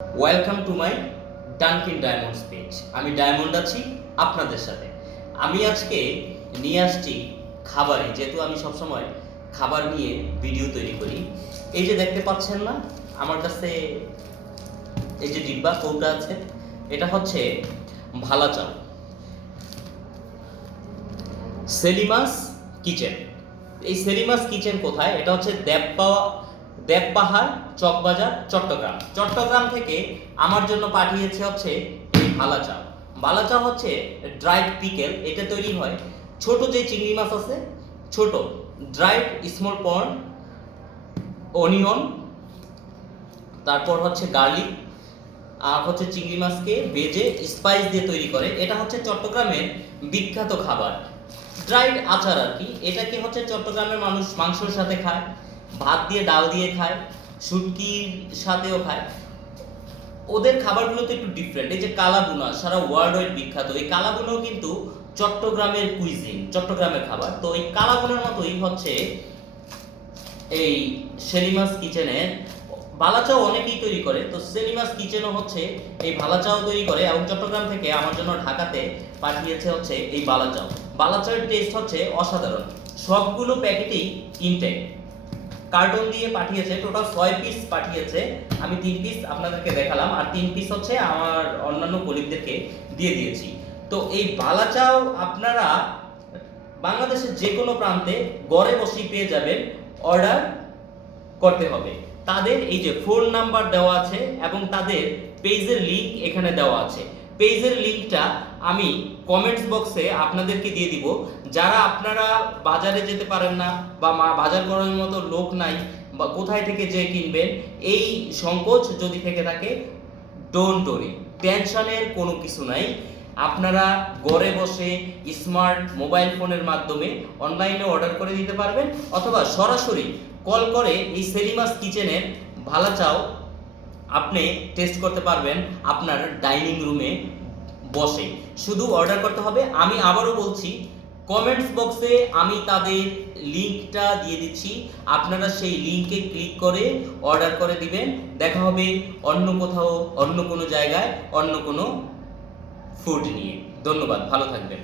Welcome to my Dunkin diamonds page. আমি diamond আছি আপনাদের সাথে। আমি আজকে নিয়ে আসছি খাবারে, যেহেতু আমি সবসময় খাবার নিয়ে ভিডিও তৈরি করি। এই যে দেখতে পাচ্ছেন না আমার কাছে এই যে ডিব্বা কৌটা আছে, এটা হচ্ছে ভালা চাল, সেলিমাস কিচেন। এই সেলিমাস কিচেন কোথায়? এটা হচ্ছে দেবপাহাড় চকবাজার, চট্টগ্রাম থেকে আমার জন্য পাঠিয়েছে হচ্ছে এই ভালা চাল। ভালা চাল হচ্ছে ড্রাইড পিকেল। এটা তৈরি হয় ছোট যে চিংড়ি মাছ আছে, ছোট ড্রাইড স্মল পর্ন, অনিয়ন, তারপর হচ্ছে গার্লিক আর হচ্ছে চিংড়ি মাছকে ভেজে স্পাইস দিয়ে তৈরি করে। এটা হচ্ছে চট্টগ্রামের বিখ্যাত খাবার, ড্রাইড আচার আর কি। এটাকে হচ্ছে চট্টগ্রামের মানুষ মাংসের সাথে খায়, ভাত দিয়ে ডাল দিয়ে খায়, শুটকির সাথেও খায়। ওদের খাবারগুলো তো একটু ডিফারেন্ট। এই যে কালাবুনা সারা ওয়ার্ল্ড ওয়াইড বিখ্যাত, এই কালাবুনাও কিন্তু চট্টগ্রামের কুইজিন, চট্টগ্রামের খাবার। তো এই কালাবুনার মতোই হচ্ছে এই সেলিমাস কিচেনের ভালাচাও অনেকেই তৈরি করে। তো সেলিমাস কিচেনও হচ্ছে এই ভালাচাও তৈরি করে, এবং চট্টগ্রাম থেকে আমার জন্য ঢাকাতে পাঠিয়েছে হচ্ছে এই বালাচাও। বালাচাওয়ের টেস্ট হচ্ছে অসাধারণ। সবগুলো প্যাকেটেই ইনটেক কার্টন দিয়ে পাঠিয়েছে, টোটাল 6 পিস পাঠিয়েছে। আমি 3 পিস আপনাদেরকে দেখালাম, আর 3 পিস হচ্ছে আমার অন্যান্য কলিগদেরকে দিয়ে দিয়েছি। তো এই বালাচাও আপনারা বাংলাদেশের যে কোনো প্রান্তে ঘরে বসেই পেয়ে যাবেন। অর্ডার করতে হবে। তাদের এই যে ফোন নাম্বার দেওয়া আছে এবং তাদের পেজের লিংক এখানে দেওয়া আছে। পেজের লিংকটা আমি কমেন্টস বক্সে আপনাদেরকে দিয়ে দিব। যারা আপনারা বাজারে যেতে পারেন না বা বাজার করার মতো লোক নাই, বা কোথায় থেকে যে কিনবেন এই সংকোচ যদি থেকে থাকে, ডোন্ট ওরি, টেনশনের কোনো কিছু নাই। আপনারা ঘরে বসে স্মার্ট মোবাইল ফোনের মাধ্যমে অনলাইনে অর্ডার করে দিতে পারবেন, অথবা সরাসরি কল করে এই সেলিমাস কিচেনের ভালা চাও আপনি টেস্ট করতে পারবেন আপনার ডাইনিং রুমে বসে। শুধু অর্ডার করতে হবে। আমি আবারও বলছি, কমেন্টস বক্সে আমি তাদের লিংকটা দিয়ে দিচ্ছি, আপনারা সেই লিংকে ক্লিক করে অর্ডার করে দিবেন। দেখা হবে অন্য কোথাও, অন্য কোনো জায়গায়, অন্য কোনো ফুড নিয়ে। ধন্যবাদ, ভালো থাকবেন।